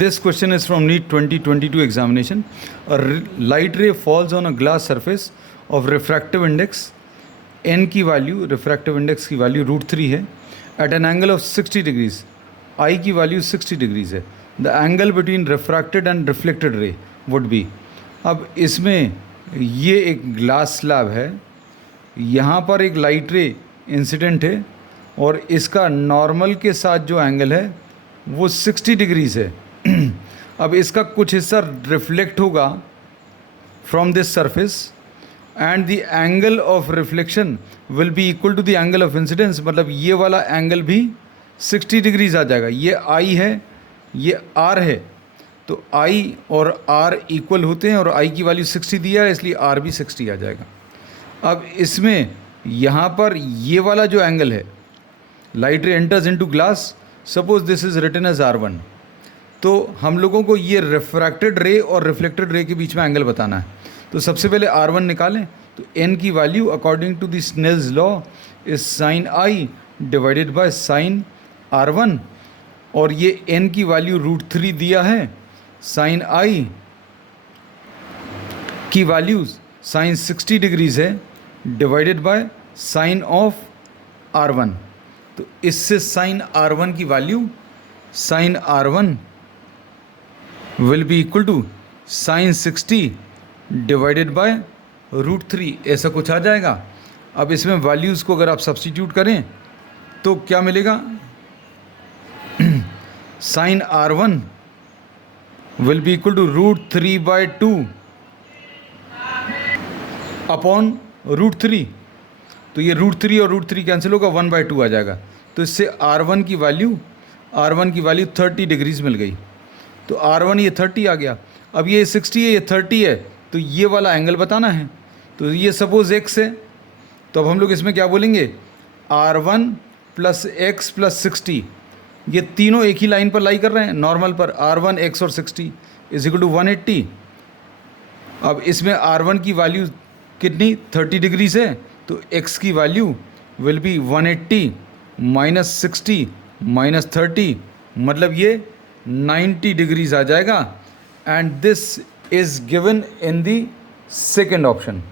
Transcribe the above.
This question is from NEET 2022 examination. A light ray falls on a glass surface of refractive index n की value, refractive index की value √3 है, at an angle of 60 degrees. I की value 60 degrees है. The angle between refracted and reflected ray would be. अब इसमें ये एक glass slab है, यहाँ पर एक लाइट रे इंसिडेंट है और इसका नॉर्मल के साथ जो एंगल है वो 60 डिग्रीज है. अब इसका कुछ हिस्सा रिफ्लेक्ट होगा from this surface and the angle of reflection will be equal to the angle of incidence. मतलब ये वाला एंगल भी 60 डिग्रीज आ जाएगा. ये आई है, ये आर है, तो आई और आर इक्वल होते हैं और आई की वैल्यू 60 दिया है, इसलिए आर भी 60 आ जाएगा. अब इसमें यहाँ पर ये वाला जो एंगल है, light ray enters into glass, suppose this is written as R1, तो हम लोगों को ये रिफ्रैक्टेड रे और रिफ्लेक्टेड रे के बीच में एंगल बताना है. तो सबसे पहले R1 निकालें. तो n की value according to the Snell's law is sine i divided by sine R1, और ये n की वैल्यू √3 दिया है. साइन आई की वैल्यू साइन 60 डिग्रीज है divided by sine of R1. तो इससे साइन R1 की value, sine R1 will be equal to sine 60 divided by √3, ऐसा कुछ आ जाएगा. अब इसमें वैल्यूज़ को अगर आप सब्स्टिट्यूट करें तो क्या मिलेगा? Sine R1 will be equal to √3/2 upon √3. तो ये √3 और √3 कैंसिल होगा, 1/2 आ जाएगा. तो इससे R1 की वैल्यू 30 डिग्रीज मिल गई. तो R1 ये 30 आ गया. अब ये 60 है, ये 30 है, तो ये वाला एंगल बताना है. तो ये सपोज x है, तो अब हम लोग इसमें क्या बोलेंगे? R1 + x + 60, ये तीनों एक ही लाइन पर लाई कर रहे हैं, नॉर्मल पर. R1 x और 60 इज इक्वल टू 180. अब इसमें R1 की वैल्यू कितनी? 30 डिग्रीज है, तो x की वैल्यू विल बी 180 - 60 - 30, मतलब ये 90 डिग्रीज आ जाएगा. And this is given in the second option.